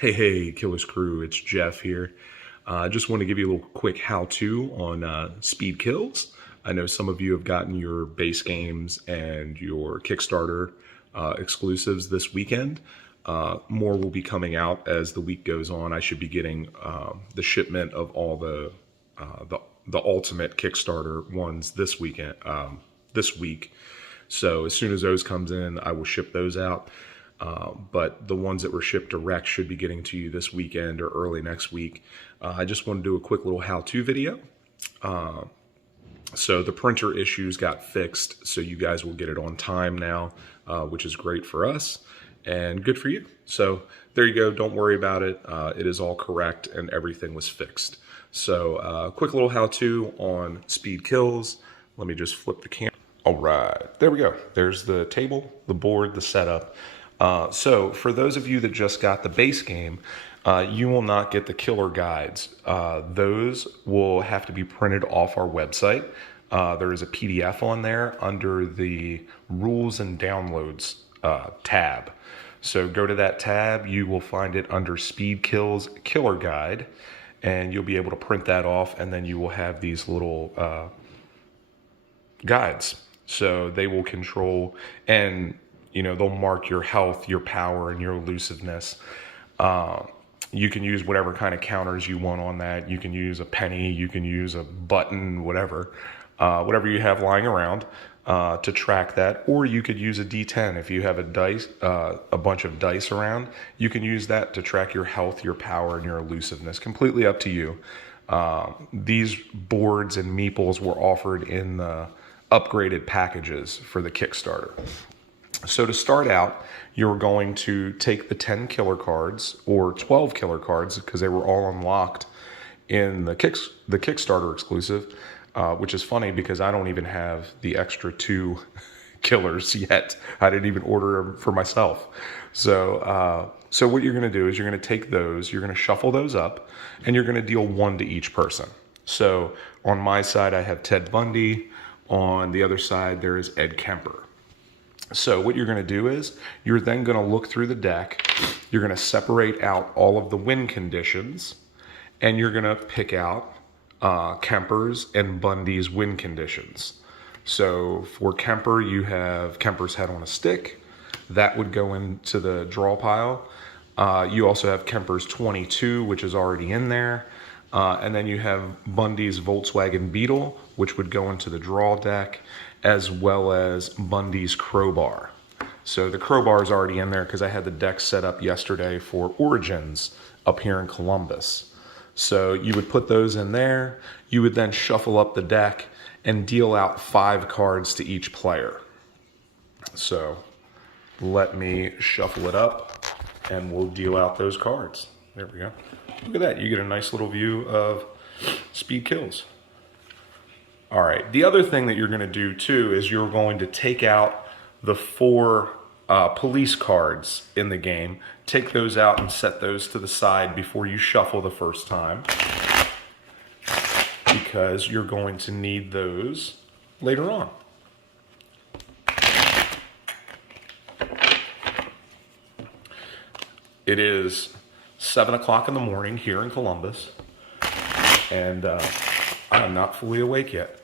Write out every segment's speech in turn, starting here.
Hey, Killers Crew, it's Jeff here. I just want to give you a little quick how-to on speed kills. I know some of you have gotten your base games and your Kickstarter exclusives this weekend. More will be coming out as the week goes on. I should be getting the shipment of all the ultimate Kickstarter ones this weekend, this week. So as soon as those comes in, I will ship those out. But the ones that were shipped direct should be getting to you this weekend or early next week. I just want to do a quick little how-to video. So the printer issues got fixed, so you guys will get it on time now, which is great for us and good for you. So there you go. Don't worry about it. It is all correct and everything was fixed. So quick little how-to on speed kills. Let me just flip the camera. All right, there we go. There's the table, the board, the setup. So for those of you that just got the base game, you will not get the killer guides. Those will have to be printed off our website. There is a PDF on there under the rules and downloads tab. So go to that tab, you will find it under Speed Kills Killer Guide, and you'll be able to print that off, and then you will have these little guides. So they will control, and they'll mark your health, your power, and your elusiveness. You can use whatever kind of counters you want on that. You can use a penny, you can use a button, whatever you have lying around to track that. Or you could use a D10 if you have a bunch of dice around. You can use that to track your health, your power, and your elusiveness. Completely up to you. These boards and meeples were offered in the upgraded packages for the Kickstarter. So to start out, you're going to take the 10 killer cards or 12 killer cards because they were all unlocked in the Kickstarter exclusive, which is funny because I don't even have the extra 2 killers yet. I didn't even order them for myself. So what you're going to do is you're going to take those, you're going to shuffle those up, and you're going to deal 1 to each person. So on my side, I have Ted Bundy. On the other side, there is Ed Kemper. So what you're going to do is you're then going to look through the deck. You're going to separate out all of the win conditions, and you're going to pick out Kemper's and Bundy's win conditions. So for Kemper, you have Kemper's head on a stick. That would go into the draw pile. You also have Kemper's 22, which is already in there. And then you have Bundy's Volkswagen Beetle, which would go into the draw deck, as well as Bundy's Crowbar. So the crowbar is already in there because I had the deck set up yesterday for Origins up here in Columbus. So you would put those in there. You would then shuffle up the deck and deal out 5 cards to each player. So let me shuffle it up and we'll deal out those cards. There we go. Look at that. You get a nice little view of speed kills. All right. The other thing that you're going to do too is you're going to take out the 4 police cards in the game. Take those out and set those to the side before you shuffle the first time, because you're going to need those later on. It is 7 o'clock in the morning here in Columbus, and I'm not fully awake yet.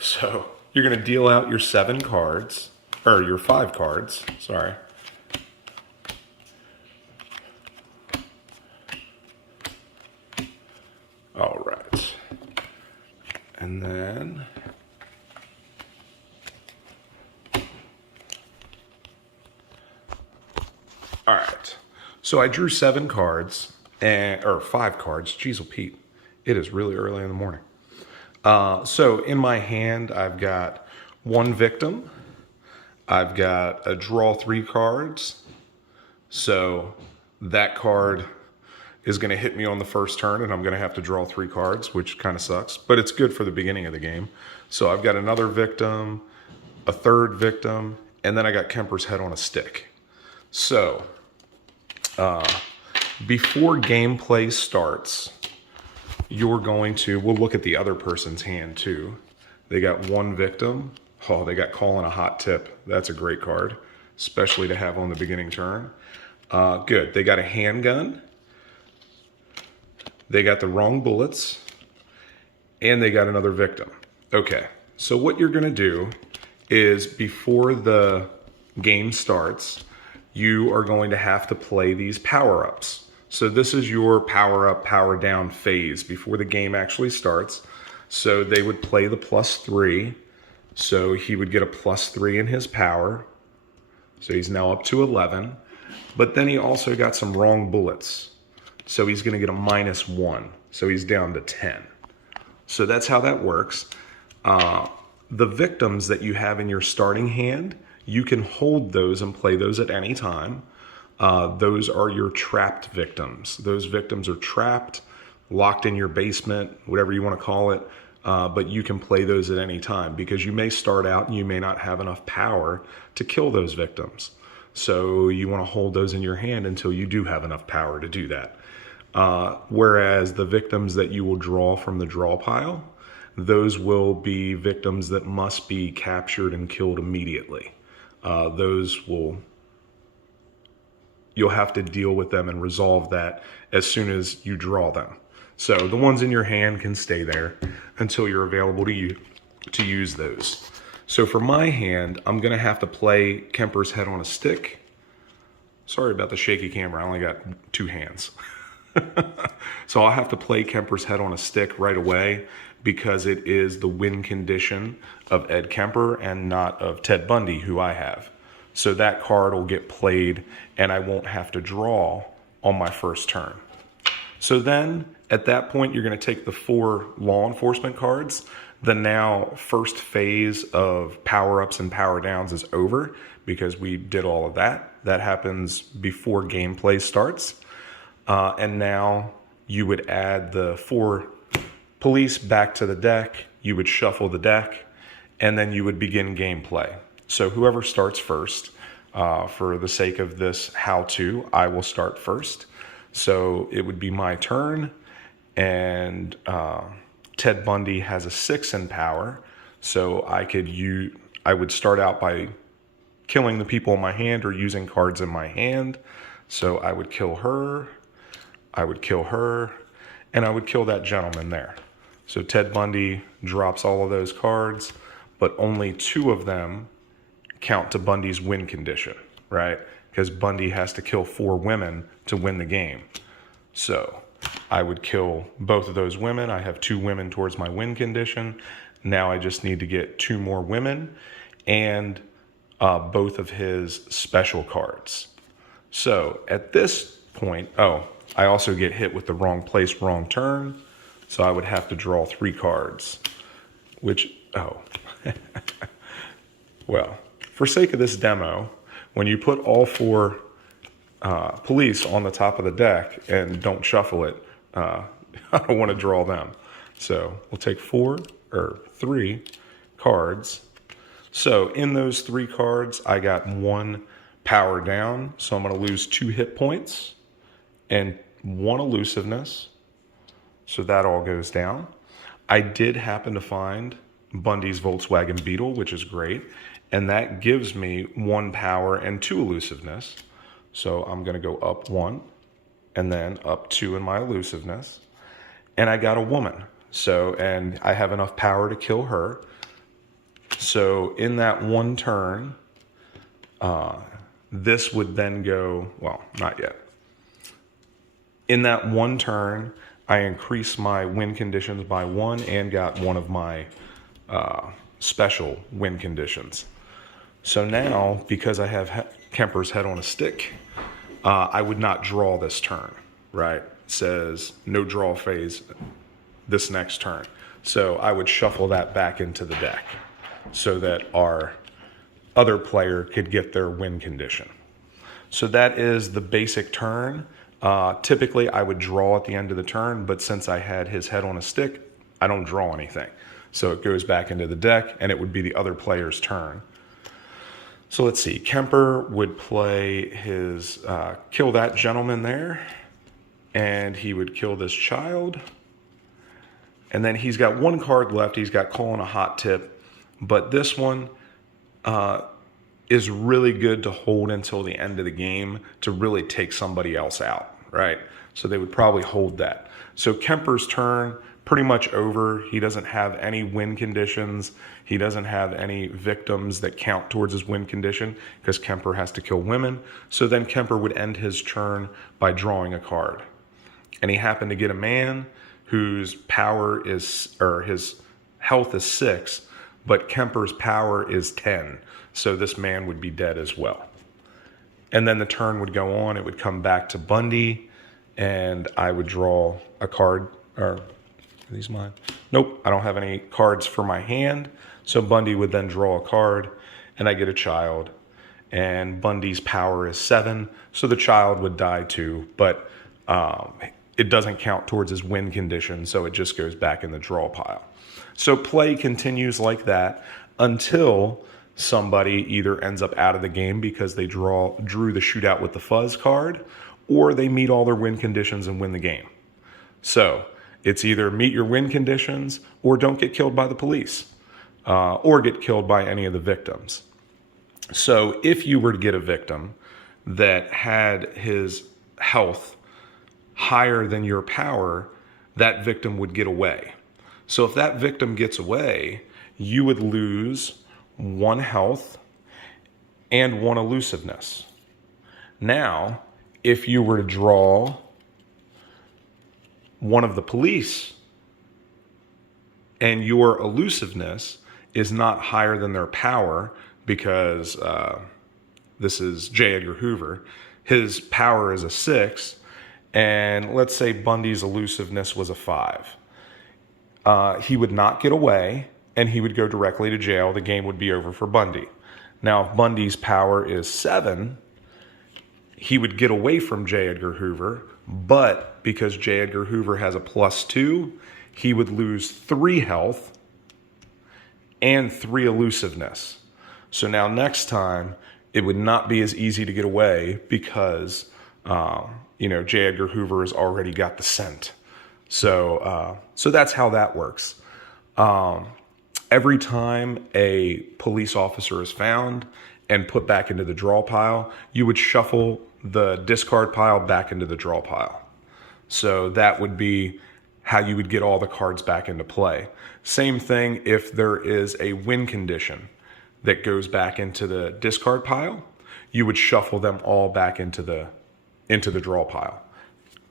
So you're going to deal out your 7 cards, or your 5 cards, sorry. All right. And then all right. So I drew 7 cards, or 5 cards. Jeez, oh Pete, it is really early in the morning. So in my hand, I've got 1 victim. I've got a draw 3 cards. So that card is going to hit me on the first turn, and I'm going to have to draw 3 cards, which kind of sucks, but it's good for the beginning of the game. So I've got another victim, a 3rd victim, and then I got Kemper's head on a stick. So before gameplay starts, we'll look at the other person's hand too. They got 1 victim. Oh, they got Calling a Hot Tip. That's a great card, especially to have on the beginning turn. Good. They got a handgun. they got the wrong bullets, and they got another victim. Okay, so what you're gonna do is before the game starts, you are going to have to play these power-ups. So this is your power-up, power-down phase before the game actually starts. So they would play the +3. So he would get a +3 in his power. So he's now up to 11. But then he also got some wrong bullets. So he's going to get a -1. So he's down to 10. So that's how that works. The victims that you have in your starting hand, you can hold those and play those at any time. Those are your trapped victims. Those victims are trapped, locked in your basement, whatever you want to call it. But you can play those at any time because you may start out and you may not have enough power to kill those victims. So you want to hold those in your hand until you do have enough power to do that. Whereas the victims that you will draw from the draw pile, those will be victims that must be captured and killed immediately. You'll have to deal with them and resolve that as soon as you draw them. So the ones in your hand can stay there until you're available to use those. So for my hand, I'm gonna have to play Kemper's Head on a Stick. Sorry about the shaky camera, I only got 2 hands. So I'll have to play Kemper's Head on a Stick right away because it is the win condition of Ed Kemper and not of Ted Bundy, who I have. So that card will get played and I won't have to draw on my first turn. So then at that point, you're going to take the 4 law enforcement cards. The now first phase of power-ups and power-downs is over because we did all of that. That happens before gameplay starts. And now you would add the 4 police back to the deck. You would shuffle the deck and then you would begin gameplay. So whoever starts first, for the sake of this how-to, I will start first. So it would be my turn, and Ted Bundy has a 6 in power. So I would start out by killing the people in my hand or using cards in my hand. So I would kill her, I would kill her, and I would kill that gentleman there. So Ted Bundy drops all of those cards, but only 2 of them count to Bundy's win condition, right? Because Bundy has to kill 4 women to win the game. So I would kill both of those women. I have 2 women towards my win condition. Now I just need to get 2 more women and both of his special cards. So at this point, I also get hit with the wrong place, wrong turn. So I would have to draw 3 cards, well, for sake of this demo, when you put all 4 police on the top of the deck and don't shuffle it, I don't want to draw them. So we'll take 3 cards. So in those 3 cards, I got 1 power down. So I'm going to lose 2 hit points and 1 elusiveness. So that all goes down. I did happen to find Bundy's Volkswagen Beetle, which is great. And that gives me 1 power and 2 elusiveness. So I'm going to go up 1 and then up 2 in my elusiveness. And I got a woman. So, and I have enough power to kill her. So in that 1 turn, this would then go, well, not yet. In that 1 turn, I increased my win conditions by 1 and got one of my special win conditions. So now, because I have Kemper's Head on a Stick, I would not draw this turn, right? It says no draw phase this next turn. So I would shuffle that back into the deck so that our other player could get their win condition. So that is the basic turn. Typically, I would draw at the end of the turn, but since I had his head on a stick, I don't draw anything. So it goes back into the deck, and it would be the other player's turn. So let's see. Kemper would play his, kill that gentleman there, and he would kill this child. And then he's got 1 card left. He's got Calling a Hot Tip, but this one is really good to hold until the end of the game to really take somebody else out, right? So they would probably hold that. So Kemper's turn, pretty much over. He doesn't have any win conditions. He doesn't have any victims that count towards his win condition because Kemper has to kill women. So then Kemper would end his turn by drawing a card. And he happened to get a man whose power is, or his health is 6, but Kemper's power is 10. So this man would be dead as well. And then the turn would go on. It would come back to Bundy, and I would draw a card. Or are these mine? Nope, I don't have any cards for my hand. So Bundy would then draw a card, and I get a child. And Bundy's power is 7, so the child would die too. But it doesn't count towards his win condition, so it just goes back in the draw pile. So play continues like that until somebody either ends up out of the game because they drew the shootout with the fuzz card, or they meet all their win conditions and win the game. So it's either meet your win conditions or don't get killed by the police, or get killed by any of the victims. So if you were to get a victim that had his health higher than your power, that victim would get away. So if that victim gets away, you would lose 1 health and 1 elusiveness. Now, if you were to draw one of the police and your elusiveness is not higher than their power, because this is J. Edgar Hoover, his power is a 6, and let's say Bundy's elusiveness was a 5. He would not get away, and he would go directly to jail. The game would be over for Bundy. Now, if Bundy's power is 7, he would get away from J. Edgar Hoover, but because J. Edgar Hoover has a +2, he would lose 3 health and 3 elusiveness. So now next time, it would not be as easy to get away because, J. Edgar Hoover has already got the scent. So that's how that works. Every time a police officer is found and put back into the draw pile, you would shuffle the discard pile back into the draw pile. So that would be how you would get all the cards back into play. Same thing if there is a win condition that goes back into the discard pile, you would shuffle them all back into the draw pile.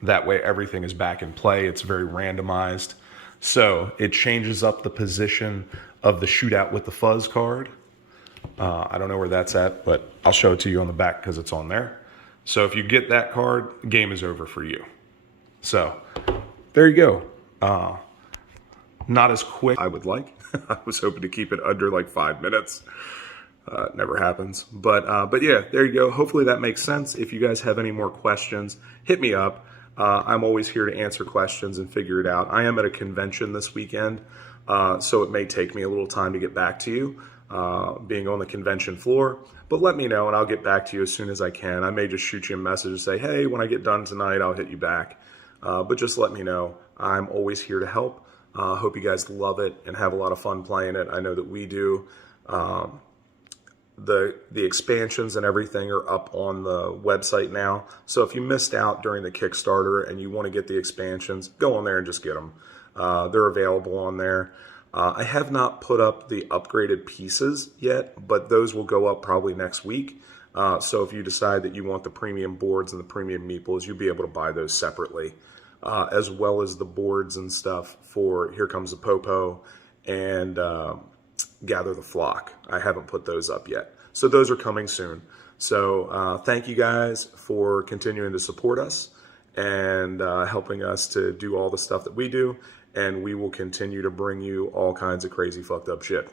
That way everything is back in play. It's very randomized. So it changes up the position of the shootout with the fuzz card. I don't know where that's at, but I'll show it to you on the back because it's on there. So if you get that card, game is over for you. So there you go. Not as quick I would like. I was hoping to keep it under like 5 minutes. It never happens. But yeah, there you go. Hopefully that makes sense. If you guys have any more questions, hit me up. I'm always here to answer questions and figure it out. I am at a convention this weekend, so it may take me a little time to get back to you, being on the convention floor. But let me know, and I'll get back to you as soon as I can. I may just shoot you a message and say, hey, when I get done tonight, I'll hit you back. But just let me know. I'm always here to help. Hope you guys love it and have a lot of fun playing it. I know that we do. The expansions and everything are up on the website now. So if you missed out during the Kickstarter and you want to get the expansions, go on there and just get them. They're available on there. I have not put up the upgraded pieces yet, but those will go up probably next week. So if you decide that you want the premium boards and the premium meeples, you'll be able to buy those separately, as well as the boards and stuff for Here Comes the Popo and Gather the Flock. I haven't put those up yet. So those are coming soon. So thank you guys for continuing to support us and helping us to do all the stuff that we do. And we will continue to bring you all kinds of crazy fucked up shit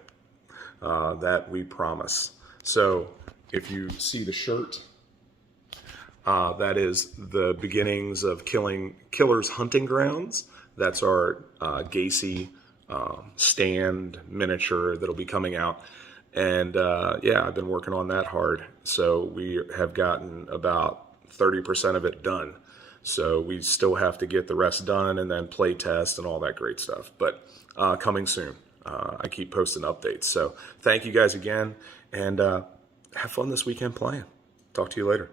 that we promise. So if you see the shirt, that is the beginnings of Killer's Hunting Grounds. That's our Gacy stand miniature that'll be coming out. And yeah, I've been working on that hard. So we have gotten about 30% of it done. So we still have to get the rest done and then play test and all that great stuff. But coming soon. I keep posting updates. So thank you guys again, and have fun this weekend playing. Talk to you later.